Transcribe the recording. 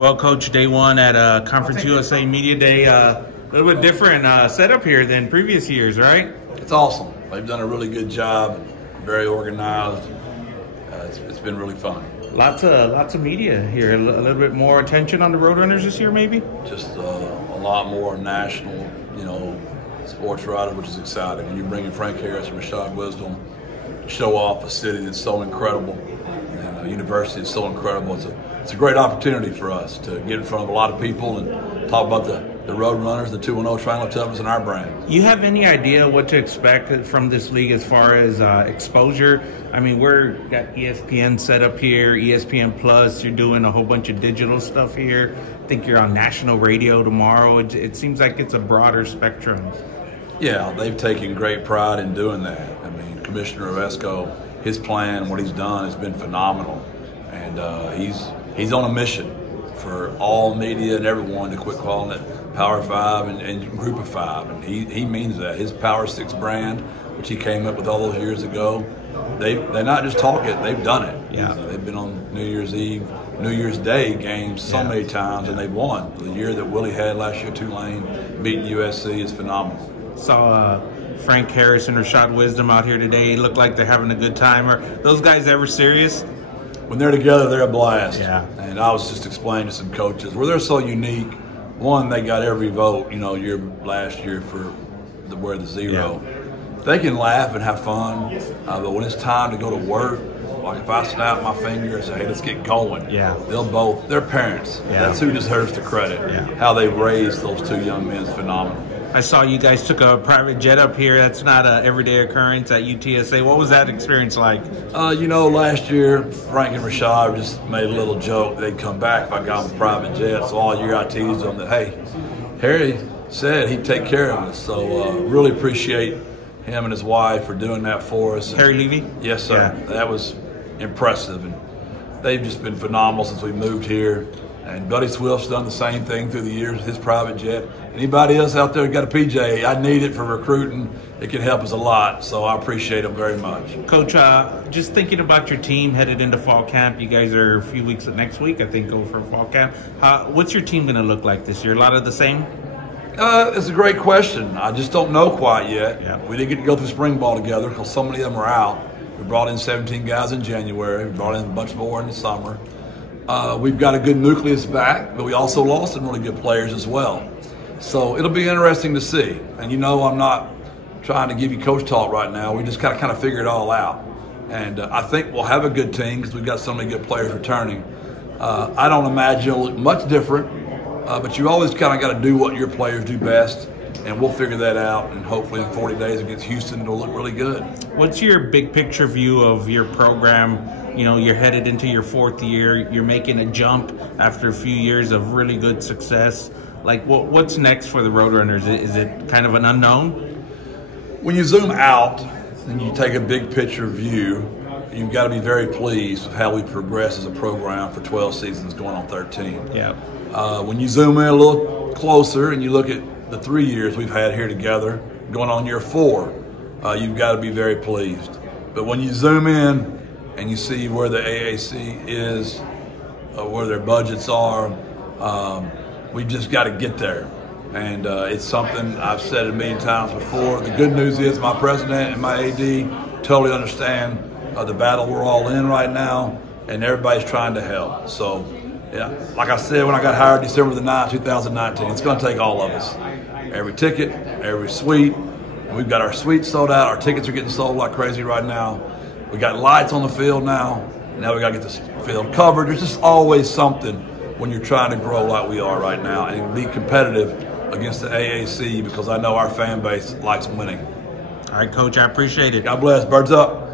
Well, Coach, day one at Conference USA Media Day, a little bit different setup here than previous years, right? It's awesome. They've done a really good job, very organized. It's been really fun. Lots of media here. A little bit more attention on the Roadrunners this year, maybe? Just a lot more national, sports writers, which is exciting. When you bring in Frank Harris and Rashad Wisdom to show off a city that's so incredible, and a university that's so incredible, it's a great opportunity for us to get in front of a lot of people and talk about the Roadrunners, the 2-0 Traylor AAC, and our brand. You have any idea what to expect from this league as far as exposure? I mean, we're got ESPN set up here, ESPN Plus. You're doing a whole bunch of digital stuff here. I think you're on national radio tomorrow. It seems like it's a broader spectrum. Yeah, they've taken great pride in doing that. I mean, Commissioner Ovesco, his plan, what he's done has been phenomenal, and he's on a mission for all media and everyone to quit calling it Power 5 and Group of 5, and he means that. His Power 6 brand, which he came up with all those years ago, they not just talk it, they've done it. Yeah. They've been on New Year's Eve, New Year's Day games so many times, and they've won. The year that Willie had last year, Tulane beating USC is phenomenal. Saw Frank Harris and Rashad Wisdom out here today. It looked like they're having a good time. Are those guys ever serious? When they're together, they're a blast. Yeah. And I was just explaining to some coaches where they're so unique. One, they got every vote, last year for wear the zero. Yeah. They can laugh and have fun, but when it's time to go to work, like if I snap my finger and say, hey, let's get going, they're parents. Yeah. That's who deserves the credit. Yeah. How they raised those two young men is phenomenal. I saw you guys took a private jet up here. That's not an everyday occurrence at UTSA. What was that experience like? Last year, Frank and Rashad just made a little joke. They'd come back if I got on the private jet. So all year I teased them that, hey, Harry said he'd take care of us. So really appreciate him and his wife for doing that for us. Harry Levy? Yes, sir. Yeah. That was impressive. And they've just been phenomenal since we moved here. And Buddy Swift's done the same thing through the years with his private jet. Anybody else out there got a PJ, I need it for recruiting. It can help us a lot, so I appreciate them very much. Coach, just thinking about your team headed into fall camp. You guys are a few weeks next week, I think, go for fall camp. What's your team going to look like this year? A lot of the same? It's a great question. I just don't know quite yet. Yeah. We didn't get to go through spring ball together because so many of them are out. We brought in 17 guys in January. We brought in a bunch more in the summer. We've got a good nucleus back, but we also lost some really good players as well. So it'll be interesting to see. And I'm not trying to give you coach talk right now. We just kind of figure it all out. And I think we'll have a good team because we've got so many good players returning. I don't imagine it'll look much different, but you always kind of got to do what your players do best. And we'll figure that out, and hopefully in 40 days against Houston, it'll look really good. What's your big picture view of your program? You're headed into your 4th year. You're making a jump after a few years of really good success. Like, what's next for the Roadrunners? Is it kind of an unknown? When you zoom out and you take a big picture view, you've got to be very pleased with how we progress as a program for 12 seasons going on 13. Yeah. When you zoom in a little closer and you look at the 3 years we've had here together, going on year 4, you've got to be very pleased. But when you zoom in and you see where the AAC is, where their budgets are, we just got to get there. And it's something I've said a million times before. The good news is my president and my AD totally understand the battle we're all in right now, and everybody's trying to help. So, yeah, like I said when I got hired December the 9th, 2019, it's going to take all of us. Every ticket, every suite. And we've got our suites sold out. Our tickets are getting sold like crazy right now. We got lights on the field now. And now we got to get this field covered. There's just always something when you're trying to grow like we are right now and be competitive against the AAC, because I know our fan base likes winning. All right, Coach, I appreciate it. God bless. Birds up.